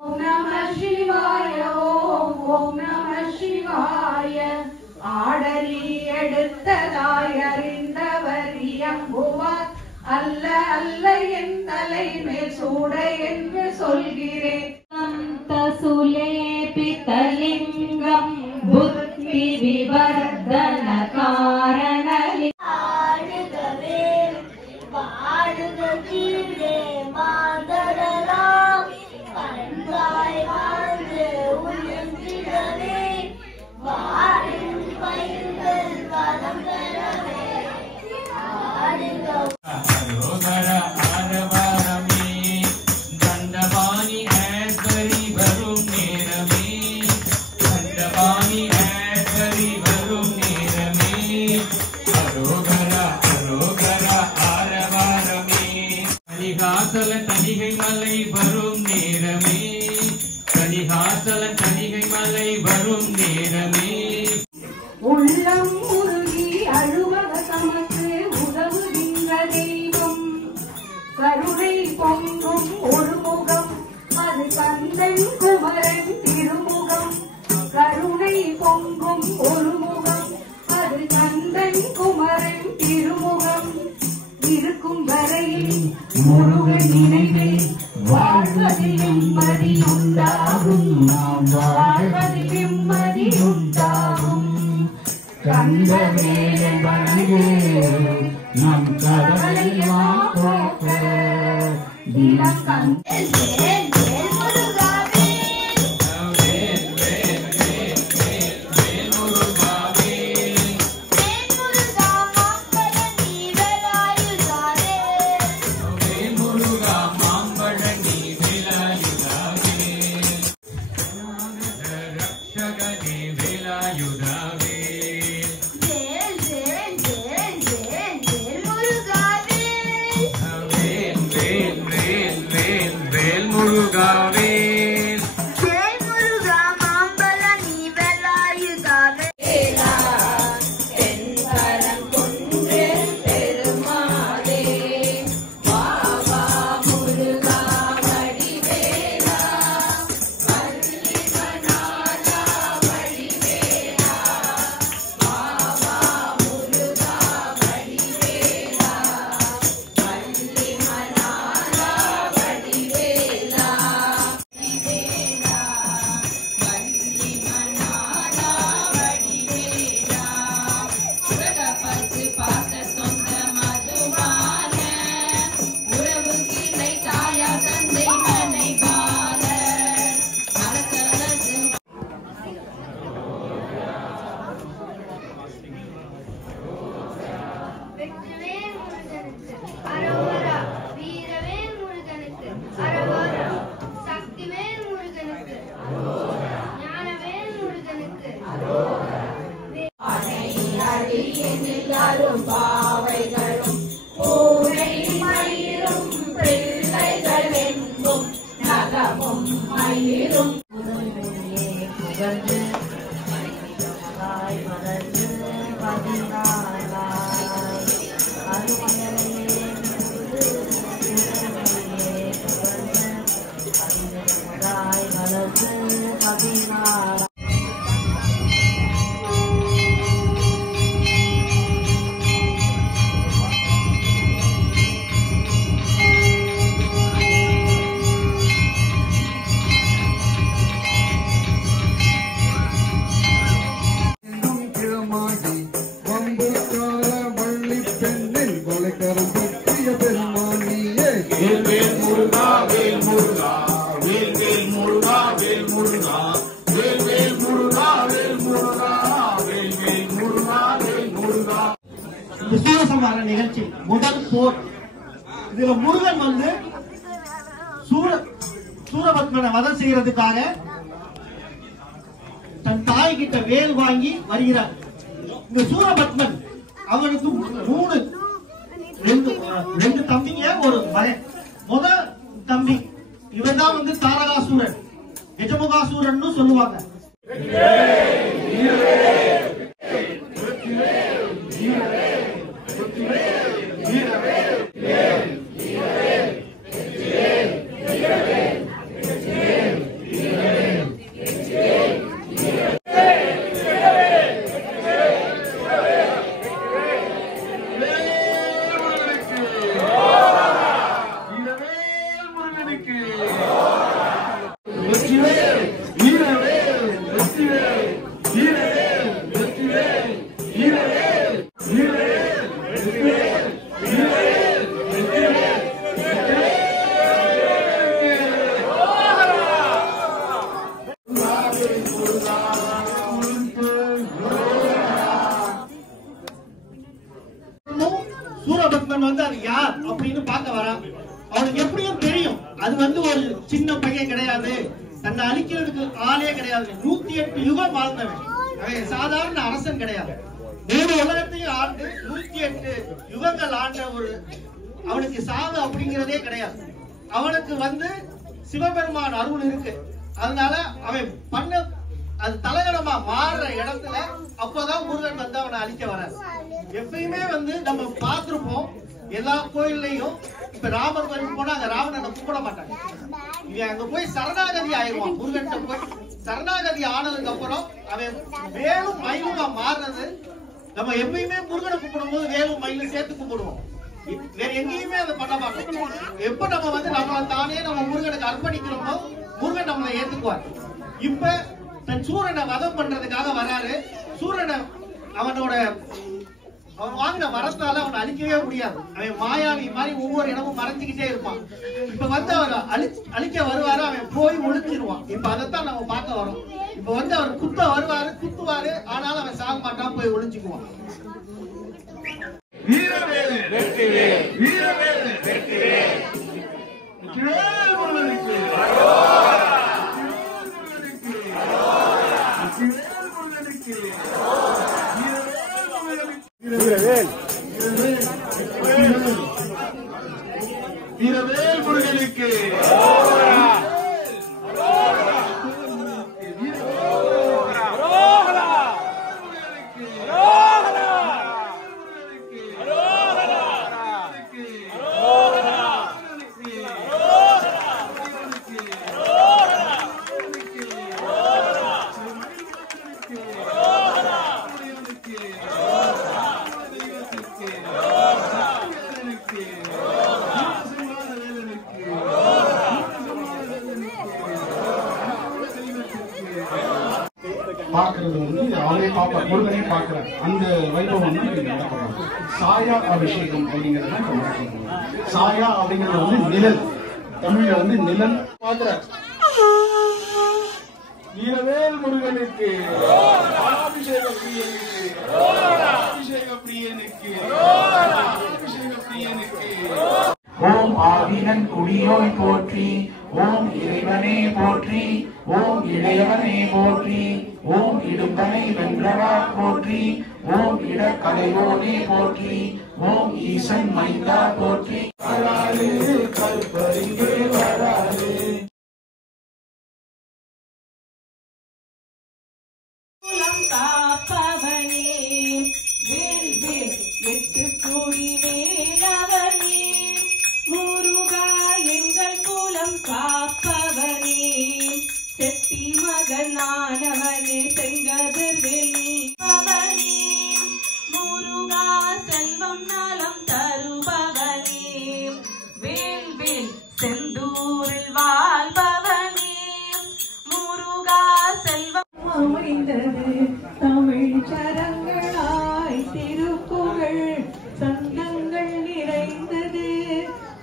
ஓம் நம சிவாய ஓம் நம சிவாய ஆடலி எடுத்ததாய் அறிந்தவர் இயம்புவார் அல்ல அல்ல என் தலை மேல் சூட என்று சொல்கிறேன் சுலேபிதலிங்கம் புத்தி விவர்தன காரணலி ஆடுகவே பாடுக கீழே மாதரலாம் பண்பாய் வாழ்ந்து உயர்ந்திடவே வாழும் பயிர்கள் வளம் பெறவே ஆடுக தணிகை மலை வரும் நேரமே கலிஹாசல தணிகை மலை வரும் நேரமே உள்ளம் உருகி அழுவக தமக்கு உதவுகின்ற தெய்வம் கருணை பொங்கும் ஒரு முகம் அது கந்தன் குமரன் திருமுகம் கருணை பொங்கும் ஒரு முகம் அது கந்தன் குமரன் திருமுகம் இருக்கும் வரையில் முருகன் நினைவில் வாழ்வது நிம்மதி உண்டாகும் நாம் வாழ்வது நிம்மதி உண்டாகும் கந்தவேலை வணங்கு நம் கடலை போக்க தினம் பாவைகளும் பூனை மயிரும் பிள்ளைகள் என்பும் நகமும் மயிரும் புகழ்ந்து மலர்ந்து பதினாளாய் அருமையே மலர்ந்து பதினாளாய் நிகழ்ச்சி முதல் போர். இதுல முருகன் வந்து சூரபத்மனை வதம் செய்யறதுக்காக தன் தாய் கிட்ட வேல் வாங்கி வருகிறார். இந்த சூரபத்மன் அவனுக்கு ரெண்டு தம்பிங்க ஒரு மகன். முதல் தம்பி இவன் தான் வந்து தாரகாசூரன், கஜமுகாசூரன் சொல்லுவாங்க. அவன் வந்து அது யார் அப்படின்னு பார்க்க வரான். அவனுக்கு எப்படியும் தெரியும் அது வந்து ஒரு சின்ன பையன் கிடையாது, தன்னை அழிக்கிறதுக்கு ஆளே கிடையாது. 108 யுகம் வாழ்ந்தவன், அவன் சாதாரண அரசன் கிடையாது. 3 உலகத்தையும் ஆண்டு 108 யுகங்கள் ஆண்ட ஒரு அவனுக்கு சாவு அப்படிங்கிறதே கிடையாது. அவனுக்கு வந்து சிவபெருமான் அருள் இருக்கு. அதனால அவன் பண்ண அது தலைகணமா மாறுற இடத்துல அப்பதான் முருகன் வந்து அவனை அழிக்க வராது. எப்பயுமே வந்து நம்ம பார்த்திருப்போம் எல்லா கோயில்லையும். இப்ப ராமர் கோயில் போனா அங்க ராவணனை கும்பிட மாட்டாங்க. இவன் அங்க போய் சரணாகதி ஆயிடுவான். முருகன் போய் சரணாகதி ஆனதுக்கு அப்புறம் அவன் வேலும் மயிலுமா மாறுறது. நம்ம எப்பயுமே முருகனை கும்பிடும் போது வேலும் மயிலும் சேர்த்து கும்பிடுவோம். வேற எங்கேயுமே அதை பண்ண மாட்டோம். எப்ப நம்ம வந்து நம்மளை தானே நம்ம முருகனுக்கு அர்ப்பணிக்கிறோமோ முருகன் நம்மளை ஏத்துக்குவார். இப்ப தன் சூரனை வதம் பண்றதுக்காக வராரு. சூரனை அவன் வாங்கின வரத்தால அவனை அழிக்கவே முடியாது. அவன் மாயாவி மாதிரி ஒவ்வொரு இடமும் மறைஞ்சுக்கிட்டே இருப்பான். இப்ப வந்து அவர் அழிக்க வருவாரு, அவன் போய் ஒழிச்சிருவான். இப்ப அதைத்தான் நம்ம பார்க்க வரோம். இப்ப வந்து அவர் குத்த வருவாரு, குத்துவாரு, ஆனாலும் அவன் சாக மாட்டான், போய் ஒழிச்சுக்குவான். வீரவேல் வெற்றிவேல், வீரவேல் வெற்றிவேல், வெற்றிவேல் முருகனுக்கு அரோகரா, வெற்றிவேல் முருகனுக்கு அரோகரா, வெற்றிவேல் முருகனுக்கு, வீரவேல் வீரவேல் முருகனுக்கு அரோகரா, அரோகரா, பார்க்கறது வந்து அவரே பாப்பா முருகனே பார்க்கிற அந்த வைபவம் வந்து நடக்கும். சாயா அபிஷேகம் அப்படிங்கிறது தான் நடக்கும். சாயா அப்படிங்கிறது வந்து நிழல், தமிழ்ல வந்து நிழல் பார்க்கிற வீரவேல் முருகனுக்கு அபிஷேக பிரியனுக்கு அபிஷேக பிரியனுக்கு அபிஷேக பிரியனுக்கு. ஓம் ஆதினன் குடியோய் போற்றி, ஓம் இறைவனே போற்றி, ஓம் இளையவனே போற்றி, ஓம் இடும்பனை வென்றவா போற்றி, ஓம் இடக்கலையோனே போற்றி, ஓம் ஈசன் மைந்தா போற்றி. வராது கல்பரிங்கே வராது. காப்பவனே வேல் வேல் 8 கோடி வேலவனே, முருகா எங்கள் குலம் காப்பவனே, செட்டி மகனானவனே செங்கதிர் வெளி அவனே, முருகா செல்வம் நலம் தருபவனே, வேல் வேல் செந்தூரில் வாழ்பவனே, முருகா செல்வம் அமைந்தது தமிழ் சரங்களாய் திருப்புகழ் சந்தங்கள் நிறைந்தது,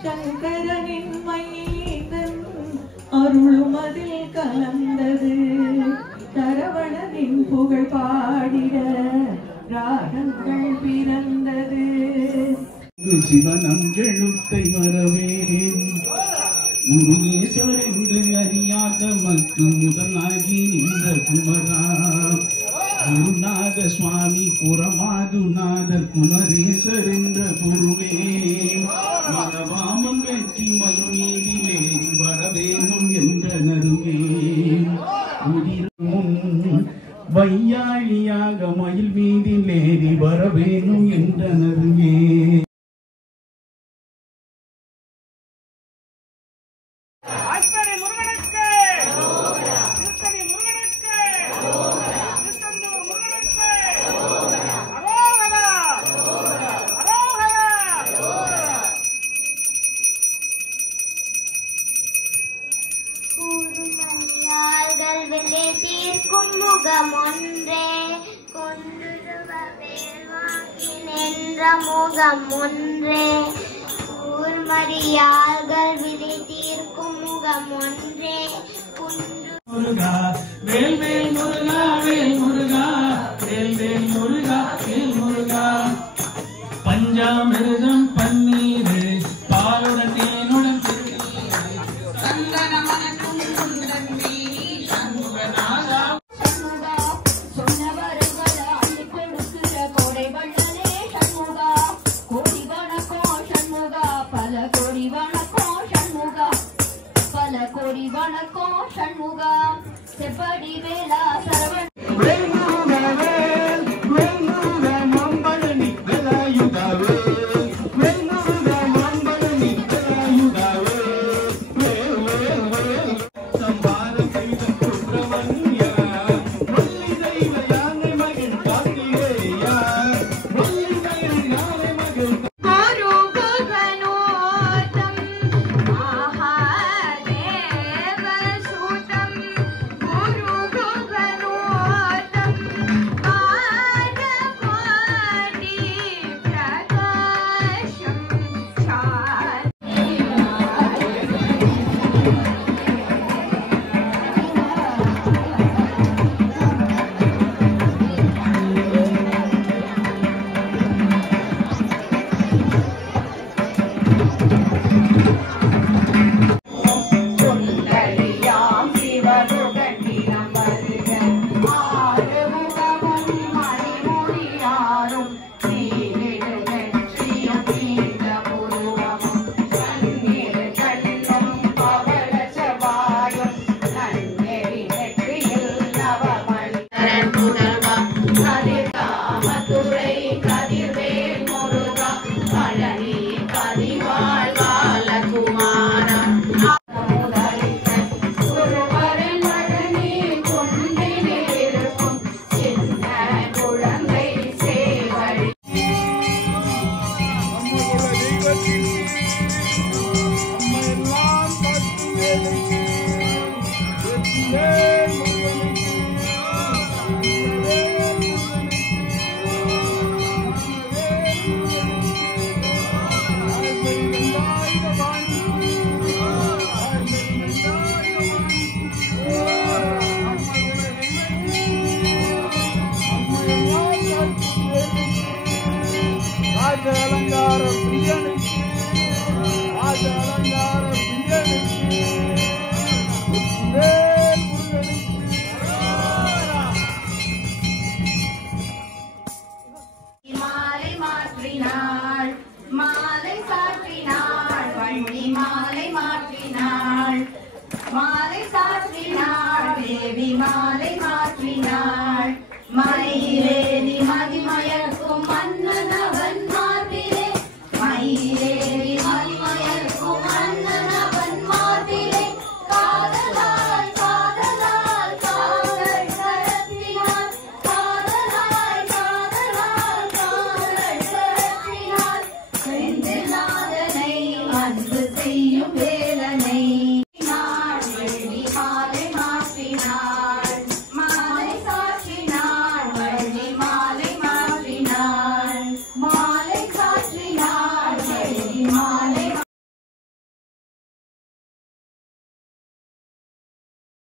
சங்கரனின் மைந்தன் அருளும் அதில் கலந்தது, சரவணனின் புகழ் பாடிட ராகங்கள் பிறந்தது. சிவனம் எழுத்தை மறவேன், முருகேஸ்வர் என்று அறியாத மற்றும் முதலாகி நின்ற குமரா, குருநாத சுவாமி புறமாதுநாதர் குமரேசர் என்ற குருவே, மதவாமன் வெற்றி மயிலே வரவேணும் என்ற நருவே, வையாழியாக மயில் மீதில் ஏறி வரவேணும் என்ற நருவே. தீர்க்கும் முகம் ஒன்றே, கொன்றுவ வேல் வாங்கி நின்ற முகம் ஒன்றே, ஊர்மறியார்கள் விலை தீர்க்கும் முகம் ஒன்றே, முருகா வேல் வேல் முருகா வேல் முருகா வேல் வேல் முருகா வேல் முருகா, பஞ்சாமிர்தம் பண்ணி பல கோடி வணக்கம் சண்முகா பல கோடி வணக்கம் சண்முகா செப்படி வேலா சரவண மாலை சாற்றினாள் தேவி மாலை மாற்றினாள் மயிலேறி மதிமயக்கும் மன்னனவன் மார்பிலே மயிலேறி மதிமயக்கும் மன்னனவன் மார்பிலே காதலாய் காதலாய் காதல் கடத்தினாள் காதலாய் காதலாய் காதல் கடத்தினாள் செந்தில் நாதனை அன்பு செய்யும் வேலனை மாலை சாற்றினாள் வள்ளி மாலை மாற்றினாள் மாலை சாற்றினாள் வள்ளி மாலை